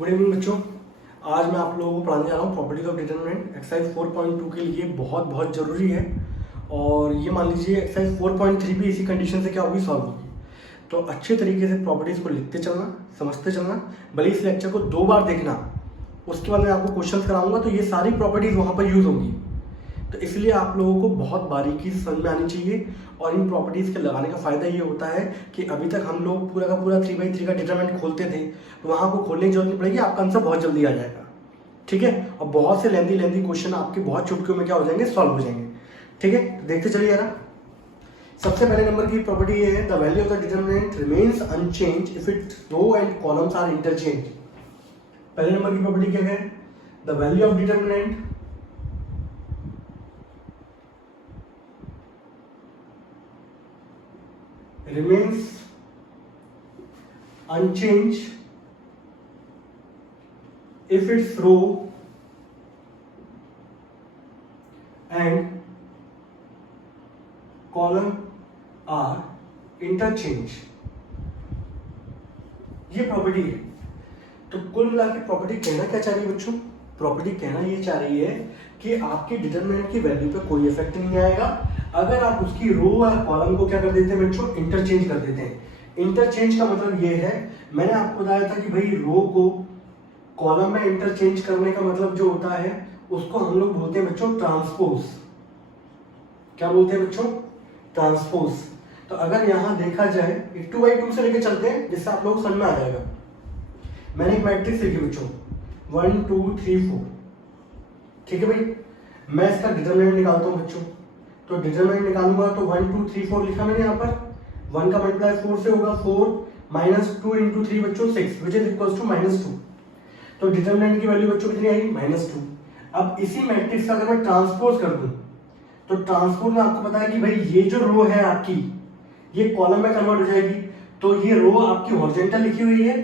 Good evening बच्चों। आज मैं आप लोगों को पढ़ाने जा रहा हूँ प्रॉपर्टीज ऑफ डिटरमिनेंट। एक्सरसाइज 4.2 के लिए बहुत बहुत ज़रूरी है। और ये मान लीजिए एक्सरसाइज 4.3 भी इसी कंडीशन से क्या होगी, सॉल्व होगी। तो अच्छे तरीके से प्रॉपर्टीज़ को लिखते चलना, समझते चलना। भले इस लेक्चर को 2 बार देखना, उसके बाद मैं आपको क्वेश्चन कराऊंगा तो ये सारी प्रॉपर्टीज़ वहाँ पर यूज़ होंगी। तो इसलिए आप लोगों को बहुत बारीकी से समझ में आनी चाहिए। और इन प्रॉपर्टीज़ के लगाने का फ़ायदा ये होता है कि अभी तक हम लोग पूरा का पूरा 3x3 का डिटरमिनेंट खोलते थे, तो वहाँ आपको खोलने की जरूरत नहीं पड़ेगी, आपका आंसर बहुत जल्दी आ जाएगा। ठीक है, और बहुत से लेंदी क्वेश्चन आपके बहुत चुटकियों में क्या हो जाएंगे, सॉल्व हो जाएंगे। ठीक है, देखते चलिए यार। सबसे पहले नंबर की प्रॉपर्टी ये है, the value of the determinant remains unchanged if its row and columns are interchange. पहले नंबर की प्रॉपर्टी क्या है, the value of determinant remains unchanged if its row and column are interchange। ये property है। तो कुल मिला के प्रॉपर्टी कहना क्या चाह रही है बच्चों, प्रॉपर्टी कहना ये चाह रही है कि आपके डिटरमिनेंट की वैल्यू पे कोई इफेक्ट नहीं आएगा अगर आप उसकी रो और कॉलम को क्या कर देते हैं बच्चों, इंटरचेंज कर देते हैं। इंटरचेंज का मतलब ये है, मैंने आपको बताया था कि भाई रो को कॉलम में इंटरचेंज करने का मतलब जो होता है उसको हम लोग बोलते हैं बच्चों ट्रांसपोज। क्या बोलते हैं बच्चों, ट्रांसपोज। तो अगर यहां देखा जाए, एक 2x2 से लेके चलते हैं जिससे आप लोग समझ में आ जाएगा। मैंने एक मैट्रिक्स लिखी बच्चों 1 2 3 4। ठीक है भाई, मैं इसका डिटरमिनेंट निकालता हूं बच्चों। तो डिटरमिनेंट निकालूंगा तो 1 2 3 4 लिखा मैंने यहाँ पर। 1 का मल्टीप्लाई 4 से होगा 4 माइनस 2 इंटू 3 बच्चों 6 विच इज इक्वल टू -2। तो डिटरमिनेंट की वैल्यू बच्चों कितनी आई, -2। अब इसी मैट्रिक्स का अगर मैं ट्रांसपोज कर दूं तो ट्रांसपोज में आपको पता है कि भाई ये जो रो है आपकी, ये कॉलम में कन्वर्ट हो जाएगी। तो ये रो आपकी हॉरिजॉन्टल लिखी हुई है,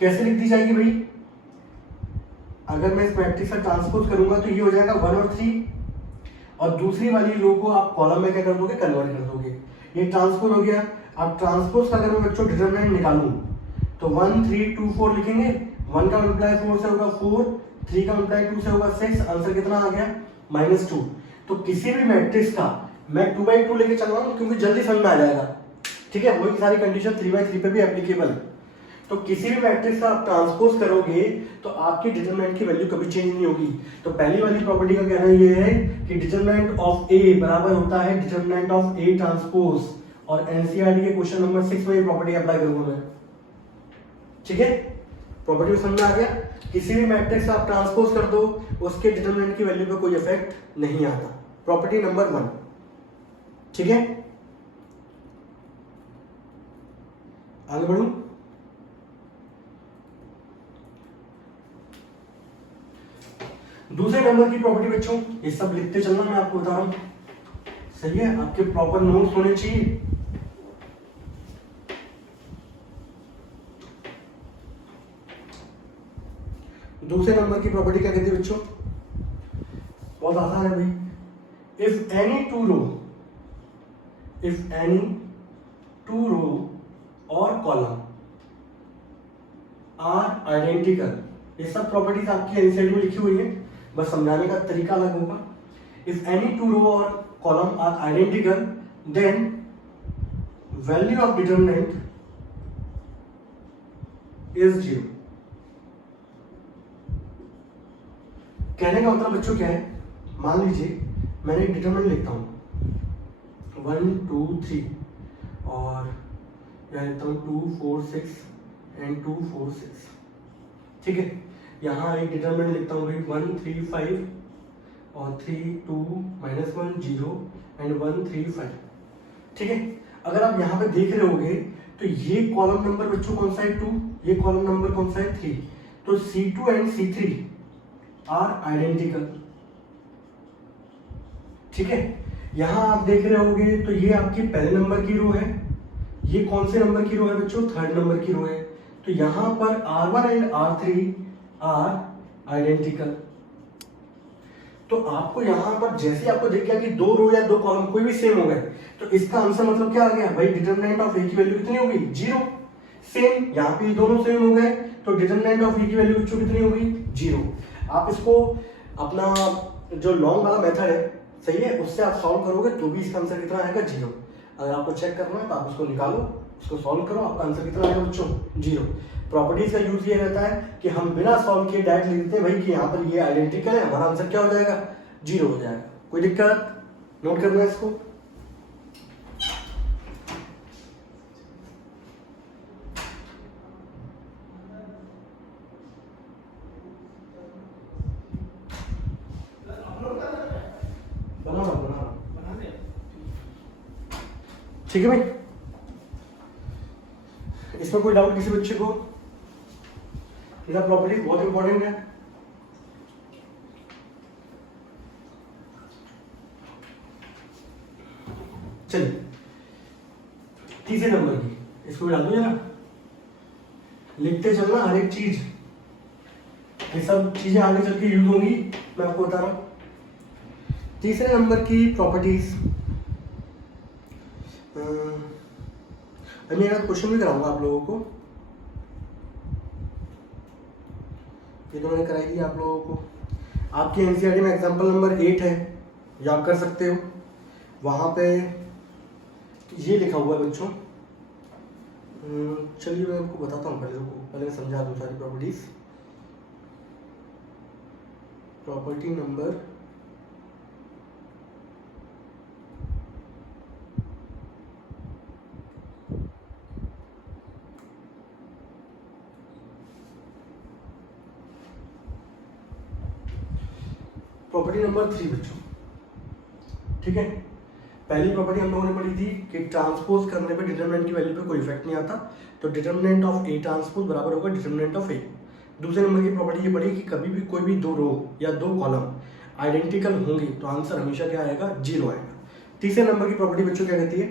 कैसे लिख दी जाएगी भाई, अगर मैं इस मैट्रिक्स का ट्रांसपोज करूंगा तो ये हो जाएगा 1 और 3, और दूसरी वाली रो को आप कॉलम में क्या कर दोगे, कन्वर्ट कर दोगे। ये ट्रांसपोज हो गया। अब ट्रांसपोज का अगर मैं बच्चों डिटरमिनेंट निकालूं तो 1 3 2 4 लिखेंगे। 1 का मल्टीप्लाई 4 से होगा 4, 3 का मल्टीप्लाई 2 से होगा 6, आंसर कितना आ गया, -2। तो किसी भी मैट्रिक्स का मैं 2x2 लेके चल रहा हूं क्योंकि जल्दी समझ में आ जाएगा। ठीक है, वही सारी कंडीशन 3x3 पे भी एप्लीकेबल है। तो किसी भी मैट्रिक्स का आप ट्रांसपोज करोगे तो आपकी डिटरमिनेंट की वैल्यू कभी चेंज नहीं होगी। तो पहली वाली प्रॉपर्टी का कहना ये है कि डिटरमिनेंट ऑफ ए बराबर होता है डिटरमिनेंट ऑफ ए ट्रांसपोज। और एनसीईआरटी के क्वेश्चन नंबर 6 में ये प्रॉपर्टी अप्लाई करूंगा मैं। ठीक है, प्रॉपर्टी समझ में आ गया। किसी भी मैट्रिक्स आप ट्रांसपोज कर दो, उसके डिटरमिनेंट की वैल्यू पे कोई इफेक्ट नहीं आता। Property number 1। ठीक है, आगे बढ़ूं। दूसरे नंबर की प्रॉपर्टी बच्चों, ये सब लिखते चलना, मैं आपको बता रहा हूं, सही है, आपके प्रॉपर नोट्स होने चाहिए। दूसरे नंबर की प्रॉपर्टी क्या कहती है बच्चों, बहुत आसान है भाई। इफ एनी टू रो और कॉलम आर आइडेंटिकल, ये सब प्रॉपर्टीज आपकी एनसीईआरटी में लिखी हुई है, बस समझाने का तरीका अलग होगा। इफ एनी टू रो और column are identical then value of determinant is 0। कहने का मतलब बच्चों क्या है, मान लीजिए मैंने एक डिटरमिनेंट लिखता हूं 1 2 3 और यहां लिखता हूं 2 4 6 एंड 2 4 6। ठीक है, यहाँ एक डिटरमिनेंट लिखता हूँ भाई 1 3 5 और 3 2 -1 0 एंड 1 3 5। ठीक है, अगर आप यहाँ पे देख रहे होगे तो ये कॉलम नंबर बच्चों कौन सा है, 2, ये कॉलम नंबर कौन सा है, 3। तो C2 and C3 are identical. ठीक है, यहाँ आप देख रहे होगे तो ये आपकी पहले नंबर की रो है, ये कौन से नंबर की रो है बच्चों, 3rd नंबर की रो है। तो यहाँ पर R1 and R3 are identical. तो आपको यहां पर जैसे आपको दिख गया कि 2 रो या 2 कॉलम कोई भी सेम हो गए, तो इसका आंसर मतलब क्या आ गया भाई, डिटरमिनेंट ऑफ ए की वैल्यू कितनी होगी, 0। सेम, यहाँ पे दोनों सेम हो गए, तो डिटरमिनेंट ऑफ ई की वैल्यू बच्चों कितनी होगी 0। आप इसको अपना जो लॉन्ग वाला मेथड है सही है, उससे आप सॉल्व करोगे तो भी इसका आंसर कितना आएगा 0। अगर आपको चेक करना है तो आप उसको निकालो, उसको सॉल्व करो, आपका आंसर कितना आएगा बच्चों 0। प्रॉपर्टीज का यूज ये रहता है कि हम बिना सॉल्व किए डायरेक्ट लिख देते हैं भाई कि यहाँ पर ये आइडेंटिकल है, हमारा आंसर क्या हो जाएगा 0 हो जाएगा। कोई दिक्कत? नोट करना है इसको। ठीक है भाई, इसमें कोई डाउट किसी बच्चे को? प्रॉपर्टी बहुत इंपॉर्टेंट है। चलिए तीसरे नंबर की, इसको भी डाल दो जरा, लिखते चलना हर एक चीज, ये सब चीजें आगे चल के यूज होंगी, मैं आपको बता रहा हूं। तीसरे नंबर की प्रॉपर्टीज, मैं एक क्वेश्चन भी कराऊंगा आप लोगों को, ये तो मैंने कराई दी आप लोगों को। आपकी एनसीईआरटी में एग्जांपल नंबर 8 है, याद कर सकते हो, वहां पे ये लिखा हुआ है बच्चों। चलिए मैं आपको बताता हूँ, पहले मैं समझा दूँ सारी properties. Property number property number 3 बच्चों, ठीक है। पहली प्रॉपर्टी हम लोगों ने पढ़ी थी कि ट्रांसपोज करने पे डिटरमिनेंट की वैल्यू पे कोई इफेक्ट नहीं आता, तो डिटरमिनेंट ऑफ ए ट्रांसपोज बराबर होगा डिटरमिनेंट ऑफ ए। दूसरे नंबर की प्रॉपर्टी ये पढ़ी कि कभी भी कोई भी दो रो या दो कॉलम आइडेंटिकल होंगे तो आंसर हमेशा क्या आएगा 0 आएगा। तीसरे नंबर की प्रॉपर्टी बच्चों क्या कहती है,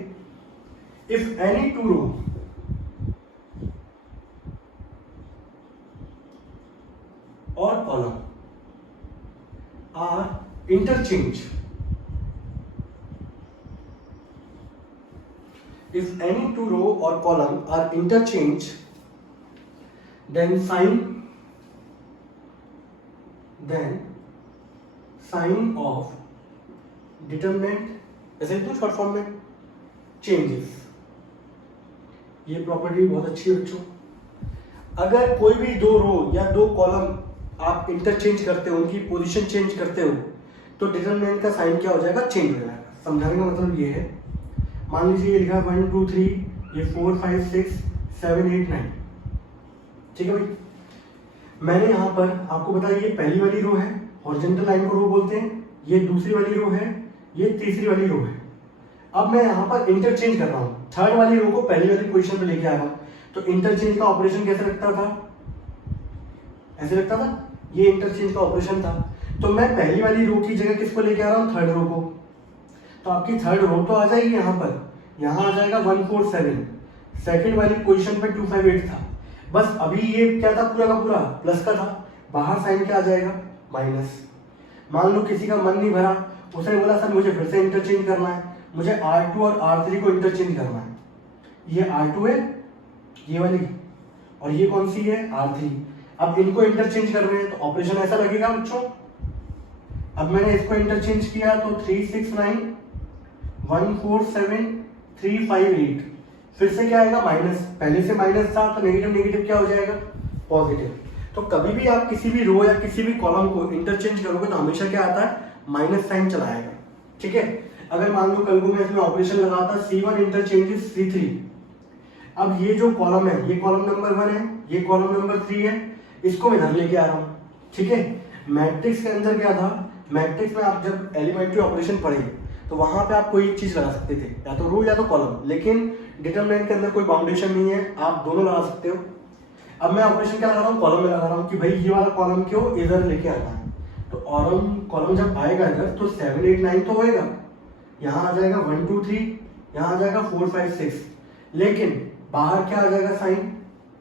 इफ एनी टू रो और column are interchange, if any two row or column are interchanged, then sign of determinant, ऐसे लिख दो शॉर्ट फॉर्म में, चेंजेस। ये प्रॉपर्टी बहुत अच्छी है बच्चों। अगर कोई भी दो रो या दो कॉलम आप इंटरचेंज करते हो, उनकी पोजीशन चेंज करते हो, तो डिटरमिनेंट का साइन क्या हो जाएगा, चेंज हो जाएगा। समझाने का मतलब ये है, मान लीजिए ये लिखा 1 2 3, ये 4 5 6 7 8 9, ठीक है भाई। मैंने यहाँ पर आपको बताया ये पहली वाली रो है, हॉरिजॉन्टल लाइन को रो बोलते हैं, ये दूसरी वाली रो है, ये तीसरी वाली रो है। अब मैं यहाँ पर इंटरचेंज कर रहा हूँ, थर्ड वाली रो को पहली वाली पोजीशन पे लेके आ रहा हूँ, तो इंटरचेंज का ऑपरेशन कैसे लगता था, ऐसे लगता था, ये इंटरचेंज का ऑपरेशन था। तो मैं पहली वाली रो की जगह किसको लेके आ रहा हूँ, थर्ड रो को, तो आपकी थर्ड रो तो आ जाएगी यहाँ पर, यहाँ आ जाएगा 1 4 7, सेकंड वाली पोजीशन पे 2 5 8 था। बस अभी ये क्या था, पूरा का पूरा प्लस का था, बाहर साइन क्या आ जाएगा, माइनस। मान लो किसी का मन नहीं भरा, उसने बोला सर मुझे फिर से इंटरचेंज करना है, मुझे R2 और R3 को इंटरचेंज करना है। ये R2 है ये वाली, और ये कौन सी है R3। अब इनको इंटरचेंज कर रहे हैं तो ऑपरेशन ऐसा लगेगा बच्चों। अब मैंने इसको इंटरचेंज किया तो 3 6 9 1 4 7 3 5 8, फिर से क्या आएगा, माइनस। पहले से माइनस था तो नेगेटिव नेगेटिव क्या हो जाएगा, पॉजिटिव। तो कभी भी आप किसी भी रो या किसी भी कॉलम को इंटरचेंज करोगे तो हमेशा क्या आता है, माइनस साइन चला आएगा, ठीक है। अगर मान लो कल को मैं इसमें ऑपरेशन लगाता C1 इंटरचेंजेस C3, अब ये जो कॉलम है ये कॉलम नंबर 1 है, ये कॉलम नंबर 3 है, इसको मैं इधर लेके आ रहा हूँ, ठीक है। मैट्रिक्स के अंदर क्या था, मैट्रिक्स में आप जब एलिमेंट्री ऑपरेशन पढ़े तो वहां पे आप कोई एक चीज लगा सकते थे, या तो रो या तो कॉलम, लेकिन डिटरमिनेंट के अंदर कोई बाउंडेशन नहीं है, आप दोनों लगा सकते हो। अब मैं ऑपरेशन क्या लगा रहा हूँ, कॉलम में लगा रहा हूँ कि भाई ये वाला कॉलम क्यों इधर लेके आना है, तो कॉलम जब आएगा इधर तो 7 8 9 तो होएगा, यहाँ आ जाएगा 1 2 3, यहाँ आ जाएगा 4 5 6, लेकिन बाहर क्या आ जाएगा साइन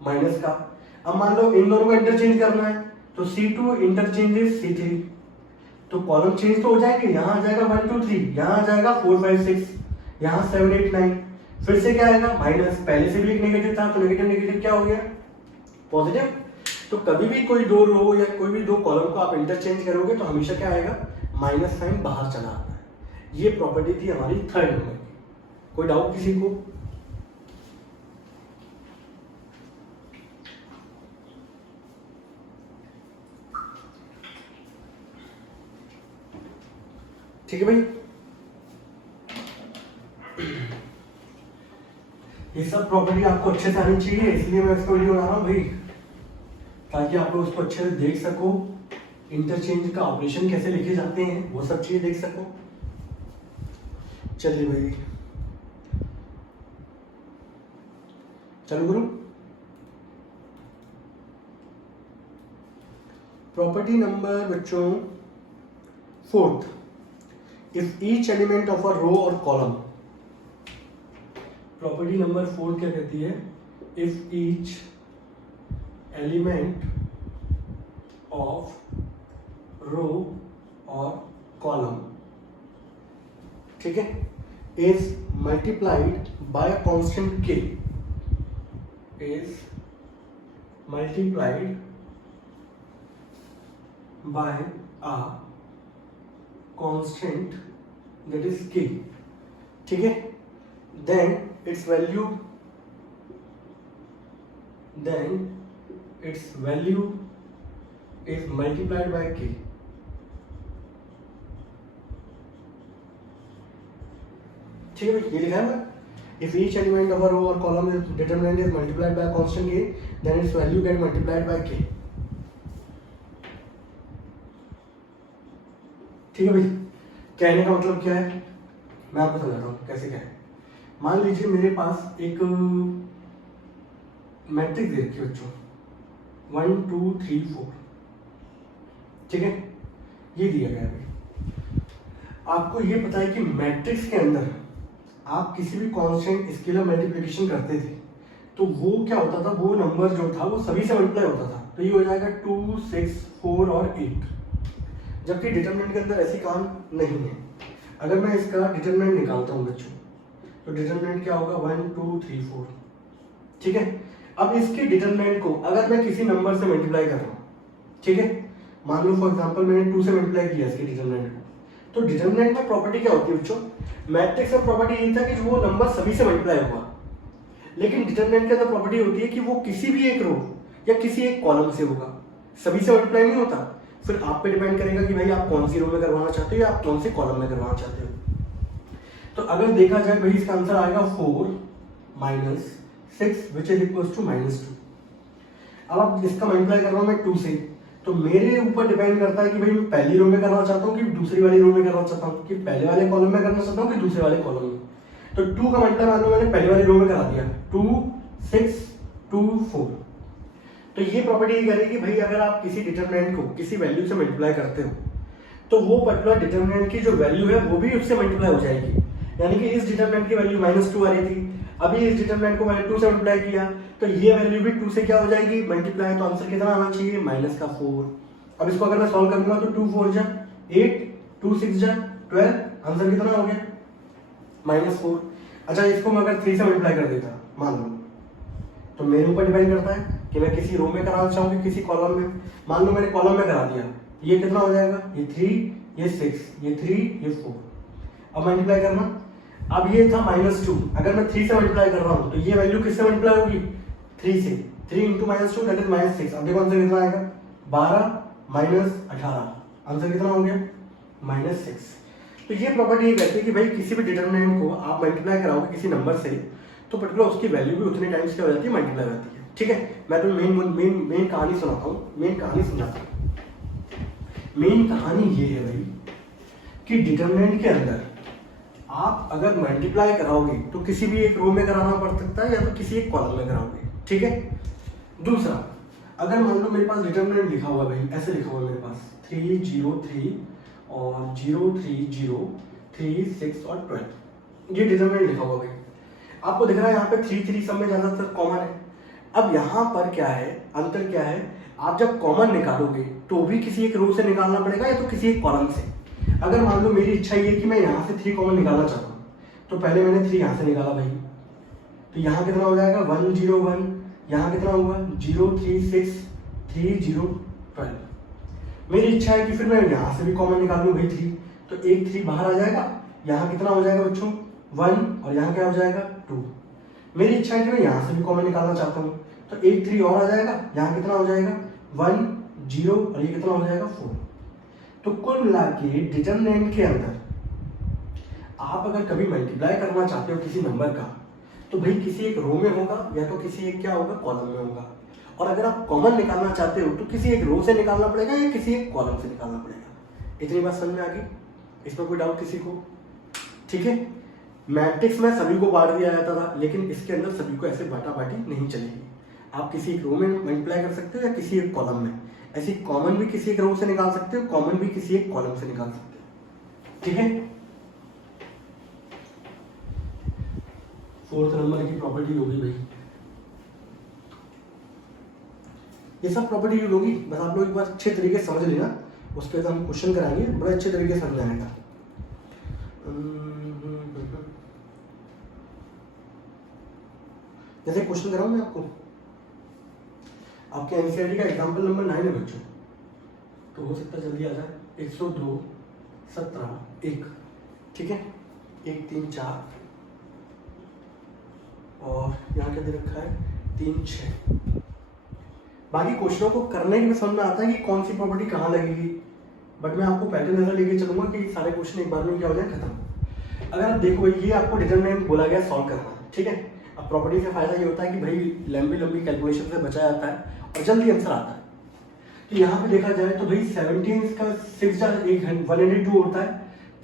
माइनस का। अब मान लो इन दोनों को इंटरचेंज करना है तो C2 इंटरचेंजेस C3, तो कॉलम चेंज तो हो जाएंगे, यहाँ आ जाएगा 1 2 3, यहाँ आ जाएगा 4 5 6, यहाँ 7 8 9, फिर से क्या आएगा माइनस, पहले से भी एक नेगेटिव था तो नेगेटिव नेगेटिव क्या हो गया पॉजिटिव। तो कभी भी कोई दो रो या कोई भी दो कॉलम को आप इंटरचेंज करोगे तो हमेशा क्या आएगा, माइनस साइन बाहर चला आता है। ये प्रॉपर्टी थी हमारी थर्ड नंबर की। कोई डाउट किसी को? ठीक है भाई, ये सब प्रॉपर्टी आपको अच्छे से आनी चाहिए, इसलिए मैं इसको वीडियो बना रहा हूँ भाई, ताकि आप लोग उसको अच्छे से देख सको, इंटरचेंज का ऑपरेशन कैसे लिखे जाते हैं वो सब चीजें देख सको। चलिए भाई चलो गुरु, प्रॉपर्टी नंबर बच्चों fourth, if each element of a row और कॉलम, प्रॉपर्टी नंबर 4 क्या कहती है, if each element of row और कॉलम, ठीक है, is multiplied by a constant k, is multiplied by a constant that is k, ठीक है, then its value is multiplied by k, ठीक है भाई, ये लिखा है ना, if each element of a row or column is determinant is multiplied by a constant k, then its value get multiplied by k, ठीक है भाई। कहने का मतलब क्या है, मैं आपको समझाता हूँ कैसे क्या है। मान लीजिए मेरे पास एक मैट्रिक्स दे रखी है बच्चों 1 2 3 4, ठीक है, ये दिया गया है। आपको ये पता है कि मैट्रिक्स के अंदर आप किसी भी कांस्टेंट स्केलर मल्टीप्लिकेशन करते थे तो वो क्या होता था, वो नंबर जो था वो सभी से मल्टीप्लाई होता था, तो ये हो जाएगा 2 6 4 और 8, जबकि डिटरमिनेंट के अंदर ऐसी काम नहीं है। अगर मैं इसका डिटरमिनेंट निकालता हूँ बच्चों तो डिटरमिनेंट क्या होगा 1 2 3 4, ठीक है। अब इसके डिटरमिनेंट को अगर मैं किसी नंबर से मल्टीप्लाई कर रहा हूँ, ठीक है, मान लो फॉर एग्जांपल मैंने 2 से मल्टीप्लाई किया इसके डिटरमिनेंट को, तो डिटरमिनेंट में प्रॉपर्टी क्या होती है बच्चों, मैट्रिक्स में प्रॉपर्टी यही था कि वो नंबर सभी से मल्टीप्लाई होगा, लेकिन डिटरमिनेंट के अंदर प्रॉपर्टी होती है कि वो किसी भी एक रो या किसी एक कॉलम से होगा, सभी से मल्टीप्लाई नहीं होता। फिर आप पे डिपेंड करेगा कि भाई आप कौन सी रो में करवाना चाहते हो या आप कौन से कॉलम में करवाना चाहते हो। तो अगर देखा जाए भाई इसका आंसर आएगा 4 minus 6 which is equals to -2। अब आप इसका मल्टीप्लाई कर रहा हूं मैं 2 से, तो मेरे ऊपर डिपेंड करता है कि भाई मैं पहली रो में करना चाहता हूँ कि दूसरी वाली रो में करना चाहता हूँ, कि पहले वाले कॉलम में करना चाहता हूँ कि दूसरे वाले कॉलम में। तो 2 का मल्टीप्लाई मान लो मैंने पहली वाली रो में करा दिया, 2 6 2 4। तो ये प्रॉपर्टी ये कह रही है कि भाई अगर आप किसी डिटरमिनेंट को किसी वैल्यू से मल्टीप्लाई करते हो तो वो पर्टिकुलर डिटरमिनेंट की जो वैल्यू है वो भी उससे मल्टीप्लाई हो जाएगी। यानी कि इस डिटरमिनेंट की वैल्यू -2 आ रही थी, अभी इस डिटरमिनेंट को मैंने 2 से मल्टीप्लाई किया तो ये वैल्यू भी 2 से क्या हो जाएगी मल्टीप्लाई, तो आंसर कितना आना चाहिए -4। अब इसको अगर मैं सॉल्व करूंगा तो 2 4 जा 8 2 6 जा 12, आंसर कितना हो गया -4। अच्छा इसको मैं अगर 3 से मल्टीप्लाई कर देता मान लो, तो मेरे ऊपर डिपेंड करता है कि मैं किसी रो में कराना चाहूंगी किसी कॉलम में। मान लो मैंने कॉलम में करा दिया, ये कितना हो जाएगा, ये 3 ये 6 ये 3 ये 4। अब मल्टीप्लाई करना, अब ये था -2, अगर मैं 3 से मल्टीप्लाई कर रहा हूं तो ये वैल्यू किससे मल्टीप्लाई होगी 3 से, 3 × -2 दैट इज -6। अब देखो आंसर कितना आएगा 12 -18, आंसर कितना हो गया -6। तो ये प्रॉपर्टी ये कहती है कि भाई किसी भी डिटरमिनेंट को आप मल्टीप्लाई कराओगे किसी नंबर से तो पर्टिकुलर उसकी वैल्यू भी उतने टाइम्स क्या हो जाती है मल्टीप्लाई हो जाती है, ठीक है। मैं तो मेन कहानी सुनाता हूँ, मेन कहानी समझाता हूँ। मेन कहानी ये है भाई कि डिटरमिनेंट के अंदर आप अगर मल्टीप्लाई कराओगे तो किसी भी एक रो में कराना पड़ सकता है या तो किसी एक कॉलम में कराओगे, ठीक है। दूसरा, अगर मान लो मेरे पास डिटरमिनेंट लिखा हुआ है भाई, ऐसे लिखा हुआ है मेरे पास 3 0 3 और 0 3 0 3 6 और 12, ये डिटरमिनेंट लिखा हुआ भाई। आपको दिख रहा है यहाँ पे 3 3 सब में ज्यादातर कॉमन है। अब यहाँ पर क्या है, अंतर क्या है, आप जब कॉमन निकालोगे तो भी किसी एक रो से निकालना पड़ेगा या तो किसी एक कॉलम से। अगर मान लो मेरी इच्छा ये है कि मैं यहाँ से 3 कॉमन निकालना चाहता हूँ तो पहले मैंने 3 यहाँ से निकाला भाई, तो यहाँ कितना हो जाएगा 101, यहाँ कितना होगा 036 3012। मेरी इच्छा है कि फिर मैं यहाँ से भी कॉमन निकाल लूँ भाई 3, तो एक 3 बाहर आ जाएगा, यहाँ कितना हो जाएगा बच्चों 1 और यहाँ क्या हो जाएगा 2। मेरी इच्छा है कि मैं यहाँ से भी कॉमन निकालना चाहता हूँ, तो एक 3 और आ जाएगा, यहाँ कितना हो जाएगा 1 0 और ये कितना हो जाएगा 4। तो कुल मिला के डिटरमिनेंट के अंदर आप अगर कभी मल्टीप्लाई करना चाहते हो किसी नंबर का, तो भाई किसी एक रो में होगा या तो किसी एक क्या होगा कॉलम में होगा। और अगर आप कॉमन निकालना चाहते हो तो किसी एक रो से निकालना पड़ेगा या किसी एक कॉलम से निकालना पड़ेगा। इतनी बात समझ में आ गई? इसमें कोई डाउट किसी को? ठीक है। मैट्रिक्स में सभी को बांट दिया जाता था, लेकिन इसके अंदर सभी को ऐसे बांटा बांटी नहीं चलेगी। आप किसी एक रो में मल्टीप्लाई कर सकते हो या किसी एक कॉलम में। ऐसी कॉमन भी किसी एक रो से निकाल सकते हो, कॉमन भी किसी एक कॉलम से निकाल सकते हो। ठीक है। 4th नंबर की प्रॉपर्टी होगी भाई, ये सब प्रॉपर्टी यूज होगी। बस आप लोग एक बार अच्छे तरीके से समझ लेना, उसके बाद हम क्वेश्चन कराएंगे, बड़े अच्छे तरीके से समझ आएगा। जैसे क्वेश्चन कराऊं मैं आपको, आपके एनसीईआरटी का एग्जाम्पल नंबर 9 है बच्चों, तो हो सकता है जल्दी आ जाए। 102 17 1, ठीक है, 1 3 4 और यहाँ क्या दे रखा है 3 6। बाकी क्वेश्चनों को करने में समझ में आता है कि कौन सी प्रॉपर्टी कहाँ लगेगी, बट मैं आपको पैटर्न ऐसा लेके चलूंगा कि सारे क्वेश्चन एक बार में क्या हो जाए खत्म। अगर आप देखो ये आपको डिटरमिनेंट बोला गया सॉल्व करना, ठीक है। अब प्रॉपर्टी से फायदा ये होता है कि भाई लंबी लंबी कैलकुलेशन से बचा जाता है और जल्दी आंसर आता है। तो यहाँ पे देखा जाए तो भाई 17 का 6 जा 102 होता है,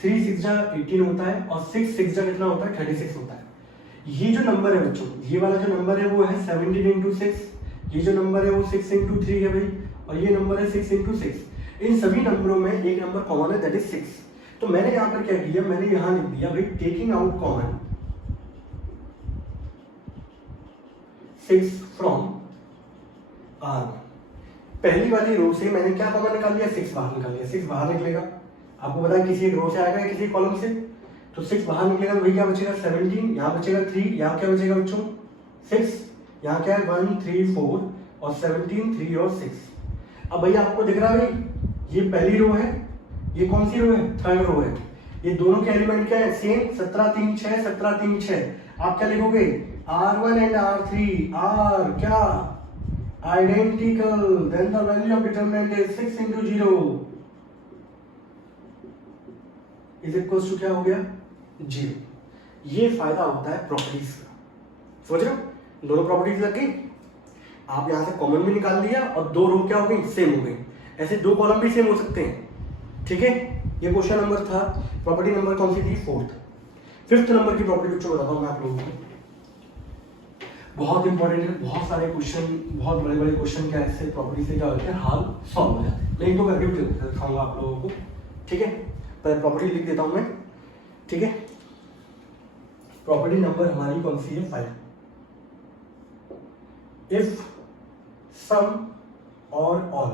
3 6 जा 18 होता है और 6 6 जा कितना होता है 36 होता है। ये जो नंबर है बच्चों, ये वाला जो नंबर है वो है 17 इंटू 6, ये जो नंबर है वो 6 इंटू 3 है भाई, और ये नंबर है 6 इंटू 6। इन सभी नंबरों में एक नंबर कॉमन है, दैट इज 6। तो मैंने यहाँ पर क्या किया, मैंने यहाँ लिख दिया भाई taking out common 6 from R। पहली वाली रो से मैंने क्या कॉमन निकाल लिया, 6 बाहर निकाल लिया। 6 बाहर निकलेगा, आपको पता है किसी एक रो से आएगा या किसी कॉलम से, तो 6 बाहर निकलेगा तो भाई क्या बचेगा 17, यहाँ बचेगा 3, यहाँ क्या बचेगा बच्चों 6, यहाँ क्या है 1 3 4 और 17 3 और 6। अब भैया आपको दिख रहा है भाई ये पहली रो है, ये कौन सी रो है, थर्ड रो है। ये दोनों के एलिमेंट क्या है सेम, 17 3 6 17 3 6। आप क्या लिखोगे R1 एंड R3 आर क्या identical, then the value of determinant is 6 into 0 is equals to क्या हो गया 0। ये फायदा होता है प्रॉपर्टीज का, समझ रहे हो? दोनों प्रॉपर्टीज लग गई, आप यहां से कॉमन भी निकाल दिया और दो रो क्या हो गई सेम हो गई। ऐसे दो कॉलम भी सेम हो सकते हैं, ठीक है। ये क्वेश्चन नंबर था, प्रॉपर्टी नंबर कौन सी थी 4th। 5th नंबर की प्रॉपर्टी बच्चों बताता हूं मैं आप लोगों को, बहुत इंपॉर्टेंट है। बहुत सारे क्वेश्चन, बहुत बड़े बड़े क्वेश्चन क्या ऐसे प्रॉपर्टी से क्या होते हैं हाल सॉल्व हो जाते हैं। मैं एक दो करके भी दिखाऊंगा आप लोगों को, ठीक है। पहले प्रॉपर्टी लिख देता हूं मैं, ठीक है। प्रॉपर्टी नंबर हमारी कौन सी है 5। इफ सम और ऑल,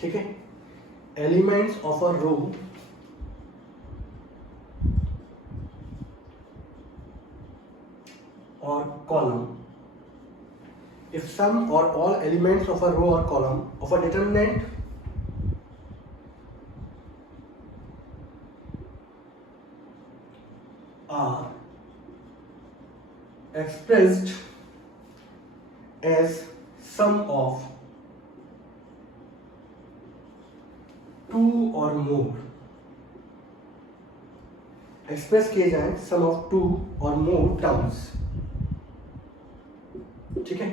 ठीक है, elements of a row or column, if some or all elements of a row or column of a determinant are expressed as sum of two or more, express किए जाए सम of 2 और more terms, ठीक है,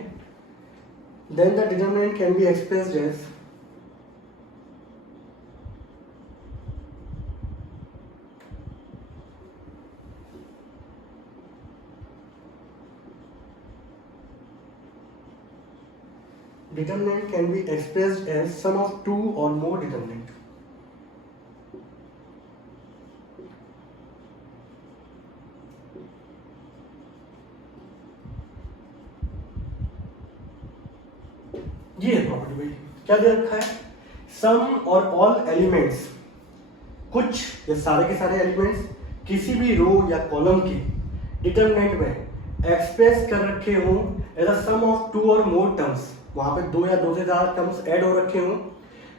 then the determinant can be expressed as determinant can be expressed as sum of 2 or more determinant। ये है property भाई, क्या दे रखा है सम और ऑल एलिमेंट्स, कुछ या सारे के सारे एलिमेंट्स किसी भी रो या कॉलम के डिटरमिनेंट में एक्सप्रेस कर रखे हों as a sum of two और मोर टर्म्स, वहां पे दो या दो से ज्यादा टर्म्स ऐड हो रखे हों,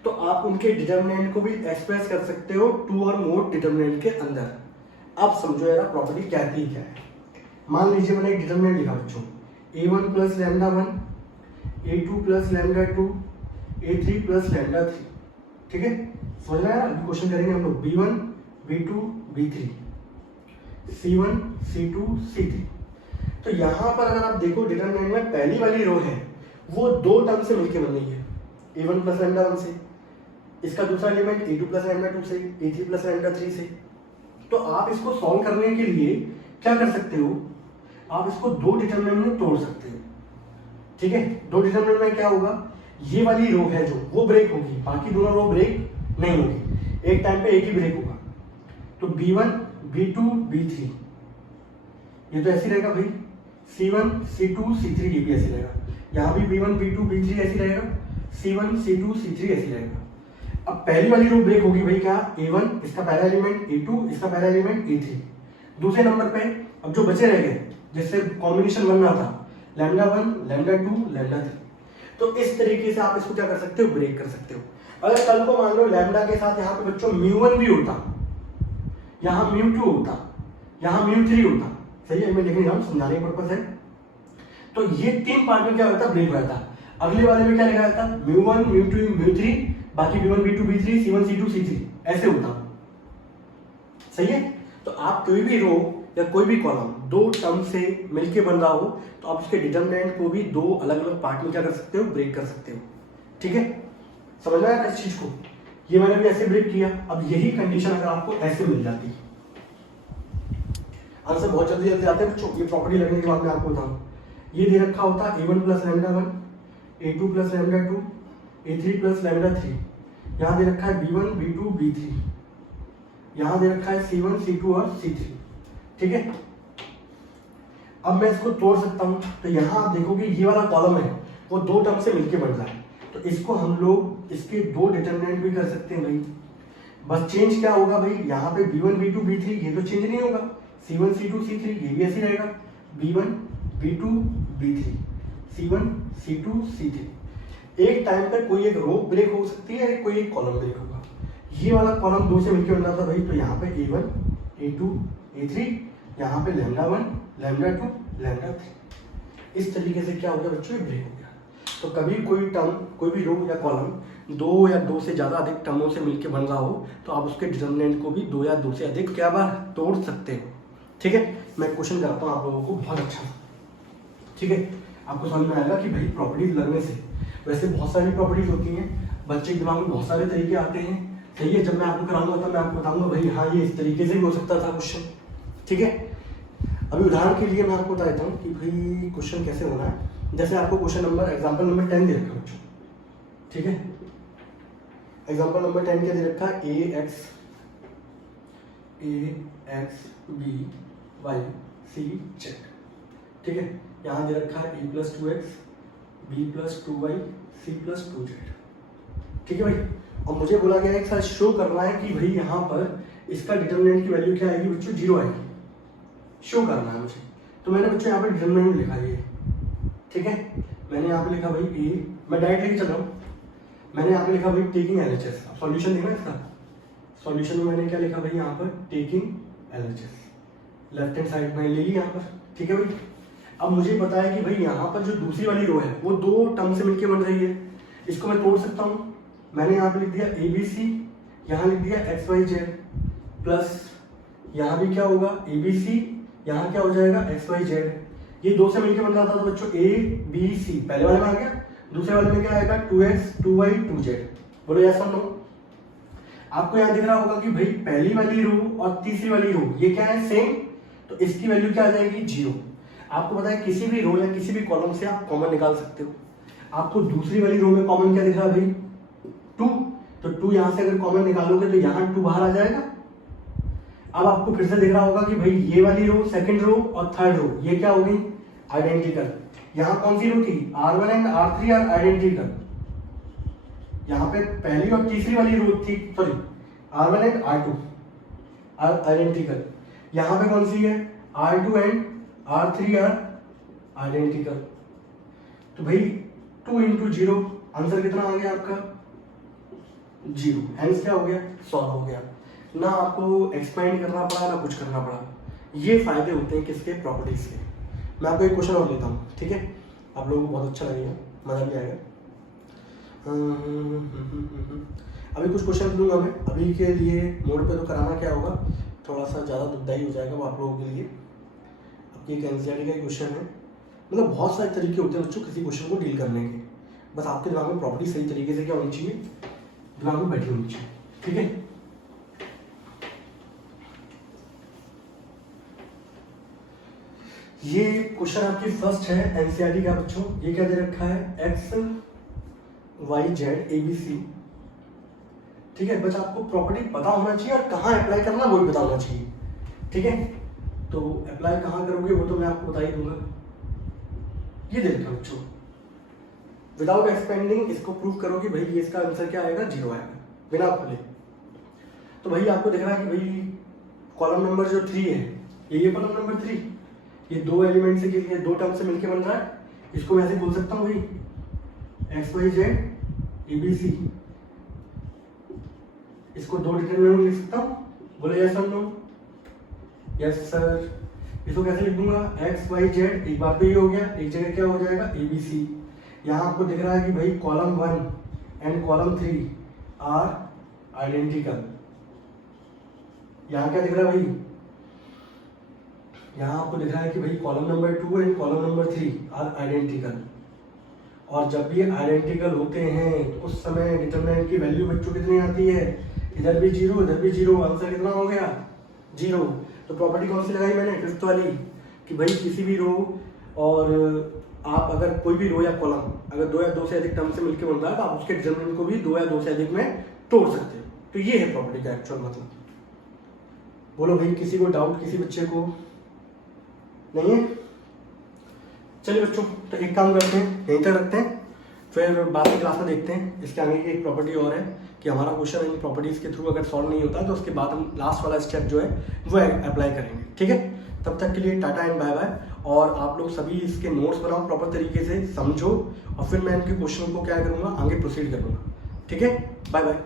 तो आप उनके डिटर्मिनेंट को भी एक्सप्रेस कर सकते हो टू और मोर डिटर्मिनेंट के अंदर। अब समझो यार प्रॉपर्टी कहती क्या है। मान लीजिए मैंने एक डिटर्मिनेंट लिखा बच्चों, a1 plus lambda 1, a2 plus lambda 2, a3 plus lambda 3। ठीक है, समझ रहे हैं? अभी क्वेश्चन करेंगे हम लोग b1 b2 b3 c1 c2 c3। तो यहां पर अगर आप देखो डिटरमिनेंट में पहली वाली रो है वो दो टर्म से मिलकर बन रही है, a1 प्लस लैम्डा 1 से, इसका दूसरा एलिमेंट a2 प्लस लैम्डा 2 से, a3 प्लस लैम्डा 3 से। तो आप इसको सॉल्व करने के लिए क्या कर सकते हो, आप इसको दो डिटरमिनेंट में तोड़ सकते हो। ठीक है, दो डिटरमिनेंट में क्या होगा, ये वाली रो है जो वो ब्रेक होगी, बाकी दोनों रो ब्रेक नहीं होगी, एक टाइम पे एक ही ब्रेक होगा। तो b1 b2 b3 ये तो ऐसे रहेगा भाई, c1 c2 c3 ये भी ऐसे रहेगा, यहाँ भी b1 b2 b3 ऐसे रहेगा, c1 c2 c3 ऐसे रहेगा। अब पहली वाली रो ब्रेक होगी भाई क्या, a1 इसका पहला एलिमेंट, a2 इसका पहला एलिमेंट, a3। दूसरे नंबर पे अब जो बचे रह गए जिससे कॉम्बिनेशन बनना था, लैम्डा 1 लैम्डा 2 लैम्डा 3। तो इस तरीके से आप इसको क्या कर सकते हो, ब्रेक कर सकते हो। अगर कल को मान लो लैम्डा के साथ यहाँ पे बच्चों μ1 भी होता, यहाँ μ2 होता, यहाँ μ3 होता, सही है, मैं लिख नहीं रहा हूँ, समझाने का पर्पस है। तो ये तीन पार्ट में क्या होता, ब्रेक हो जाता। अगले वाले में क्या लिखा जाता, μ1 μ2 μ3, बाकी b1 b2 b3 c1 c2 c3 ऐसे होता। सही है, तो आप कोई भी रो या कोई भी कॉलम दो टर्म से मिलके बन रहा हो तो आप उसके डिटरमिनेंट को भी दो अलग अलग पार्ट में क्या कर सकते हो, ब्रेक कर सकते हो। ठीक है, समझ में आया इस चीज को? ये मैंने भी ऐसे ब्रेक किया। अब यही कंडीशन अगर आपको ऐसे मिल जाती, आंसर बहुत जल्दी जल्दी आते हैं बच्चों। ये प्रॉपर्टी लगने के बाद मैं आपको बताऊं, ये दे रखा होता a1 plus lambda 1, a2 plus lambda 2, a3 plus lambda 3, यहाँ दे रखा है b1 b2 b3, यहाँ दे रखा है c1 c2 और c3। ठीक है, अब मैं इसको तोड़ सकता हूं। तो यहाँ आप देखोगे ये वाला कॉलम है वो दो टर्म से मिलके बन रहा है, तो इसको हम लोग इसके दो डिटरमिनेंट भी कर सकते हैं भाई। बस चेंज क्या होगा भाई, यहाँ पे b1 b2 b3 ये तो चेंज नहीं होगा, c1 c2 c3 ये भी ऐसे रहेगा, b1 b2 b3 c1 c2 c3। एक टाइम पर कोई एक रो ब्रेक हो सकती है, कोई एक कॉलम ब्रेक होगा। ये वाला कॉलम दो से मिलकर बन रहा था भाई, तो यहाँ पे a1 a2 a3, यहाँ पे लैम्डा 1 लैम्डा 2 लैम्डा 3। इस तरीके से क्या हो गया बच्चों, ब्रेक हो गया। तो कभी कोई टर्म, कोई भी रो या कॉलम दो या दो से ज्यादा अधिक टर्मों से मिलकर बन रहा हो तो आप उसके डिटरमिनेंट को भी दो या दो से अधिक क्या बार तोड़ सकते हो। ठीक है, मैं क्वेश्चन कराता हूँ आप लोगों को बहुत अच्छा। ठीक है, आपको समझ में आएगा कि भाई प्रॉपर्टीज लगने से वैसे बहुत सारी प्रॉपर्टीज होती हैं, बच्चे के दिमाग में बहुत सारे तरीके आते हैं। सही है, जब मैं आपको कराऊंगा तो मैं आपको बताऊंगा भाई हाँ ये इस तरीके से भी हो सकता था क्वेश्चन। ठीक है, अभी उदाहरण के लिए मैं आपको बता देता हूँ कि भाई क्वेश्चन कैसे होना है। जैसे आपको क्वेश्चन नंबर एग्जांपल नंबर 10 दे रखा है बच्चों। ठीक है, एग्जांपल नंबर 10 क्या दे रखा है, ax b y c z। ठीक है, यहाँ दे रखा है a plus 2x b plus 2y c plus 2z। ठीक है भाई, और मुझे बोला गया है एक साथ शो करना है कि भाई यहाँ पर इसका डिटरमिनेंट की वैल्यू क्या आएगी बच्चों, 0 आएगी, शो करना है मुझे। तो मैंने बच्चों यहाँ पर डिटरमिनेंट लिखा है। ठीक है, मैंने यहाँ पे लिखा भाई ए, मैं डायरेक्ट लेके चल रहा हूँ। मैंने यहाँ पे लिखा भाई टेकिंग एलएचएस। सॉल्यूशन देखना इसका, सॉल्यूशन में मैंने क्या लिखा भाई यहाँ पर taking LHS, left hand side में ले ली यहाँ पर। ठीक है भाई, अब मुझे पता है कि भाई यहाँ पर जो दूसरी वाली रो है वो दो टर्म से मिलकर बन रही है, इसको मैं तोड़ सकता हूँ। मैंने यहाँ पे लिख दिया ABC, यहाँ लिख दिया XYZ प्लस यहाँ भी क्या होगा ABC, यहाँ क्या हो जाएगा XYZ। ये दो से मिलकर बन रहा था तो बच्चों ABC पहले वाले में आ गया, दूसरे वाले में क्या आएगा 2x 2y 2z। बोलो यस और नो। आपको यहाँ दिख रहा होगा कि भाई पहली वाली रो और तीसरी वाली रो ये क्या है, सेम, तो इसकी वैल्यू क्या आ जाएगी, 0। आपको पता है किसी भी रो या किसी भी कॉलम से आप कॉमन निकाल सकते हो। आपको दूसरी वाली रो में कॉमन क्या दिख रहा है भाई, 2, तो 2 यहाँ से अगर कॉमन निकालोगे तो यहाँ 2 बाहर आ जाएगा। अब आपको फिर से दिख रहा होगा कि भाई ये वाली रो, सेकंड रो और थर्ड रो ये क्या हो गई, आइडेंटिकल। यहाँ कौन सी रो थी, R1 and R3 are identical. यहाँ पे पहली और तीसरी वाली रो थी, sorry R1 and R2 are identical. यहाँ पे कौन सी है, R2 and R3 are identical. तो भाई 2 इंटू 0 आंसर कितना आ गया आपका 0, हेंस क्या हो गया सॉल्व हो गया। ना आपको एक्सपेंड करना पड़ा ना कुछ करना पड़ा। ये फायदे होते हैं किसके प्रॉपर्टीज के। मैं आपको एक क्वेश्चन और लेता हूँ, ठीक है, आप लोगों को बहुत अच्छा लगेगा, मजा भी आएगा। अभी कुछ क्वेश्चन दूंगा मैं, अभी के लिए मोड पे तो कराना क्या होगा, थोड़ा सा ज़्यादा दुखदाई हो जाएगा वो आप लोगों के लिए। आपकी एक एनसीईआरटी का क्वेश्चन है, मतलब बहुत सारे तरीके होते हैं बच्चों किसी क्वेश्चन को डील करने के, बस आपके दिमाग में प्रॉपर्टी सही तरीके से क्या होनी चाहिए, दिमाग में बैठी होनी चाहिए, ठीक है। ये क्वेश्चन आपकी फर्स्ट है एनसीईआरटी का बच्चों। ये क्या दे रखा है x y z a b c, ठीक है। बस आपको प्रॉपर्टी पता होना चाहिए और कहाँ अप्लाई करना वो भी पता होना चाहिए, ठीक है। तो अप्लाई कहाँ करोगे वो तो मैं आपको बता ही दूंगा। ये दे रखा है बच्चों, विदाउट एक्सपेंडिंग इसको प्रूव करो कि भाई ये इसका आंसर क्या आएगा 0 आएगा बिना खोले। तो भाई आपको दिख रहा है कि भाई कॉलम नंबर जो 3 है ये कॉलम नंबर 3, ये 2 एलिमेंट से ये 2 टर्म से मिलकर बन रहा है। इसको मैं ऐसे बोल सकता हूँ भाई x y z a b c, इसको 2 डिटरमिनेंट लिख सकता हूँ, बोले यस और नो। Yes sir. इसको कैसे लिख दूंगा एक्स वाई जेड, एक बार तो ये हो गया, एक जगह क्या हो जाएगा ए बी सी। यहाँ आपको दिख रहा है कि भाई column 1 and column 3 are identical. यहाँ क्या दिख रहा है भाई, यहाँ आपको दिख रहा है कि भाई column number 2 and column number 3 are identical. और जब भी आइडेंटिकल होते हैं तो उस समय डिटरमिनेंट की वैल्यू बच्चों कितनी आती है, इधर भी 0 इधर भी 0, आंसर कितना हो गया 0। तो प्रॉपर्टी कौन सी लगाई मैंने, फिफ्थ वाली, कि भाई किसी भी रो और आप अगर कोई भी रो या कॉलम अगर 2 या 2 से अधिक टर्म से मिलकर बन रहा है तो आप उसके डिटरमिनेंट को भी 2 या 2 से अधिक में तोड़ सकते हो। तो ये है प्रॉपर्टी का एक्चुअल मतलब। बोलो भाई किसी को डाउट, किसी बच्चे को नहीं है? चलिए बच्चों, तो एक काम करते हैं यहीं तक रखते हैं, फिर बाद की क्लास में देखते हैं। इसके आगे की एक प्रॉपर्टी और है कि हमारा क्वेश्चन इन प्रॉपर्टीज के थ्रू अगर सॉल्व नहीं होता तो उसके बाद हम लास्ट वाला स्टेप जो है वो अप्लाई करेंगे, ठीक है। तब तक के लिए टाटा एंड बाय बाय। और आप लोग सभी इसके नोट्स बनाओ, प्रॉपर तरीके से समझो, और फिर मैं इनके क्वेश्चन को क्या करूँगा आगे प्रोसीड करूँगा, ठीक है। Bye bye.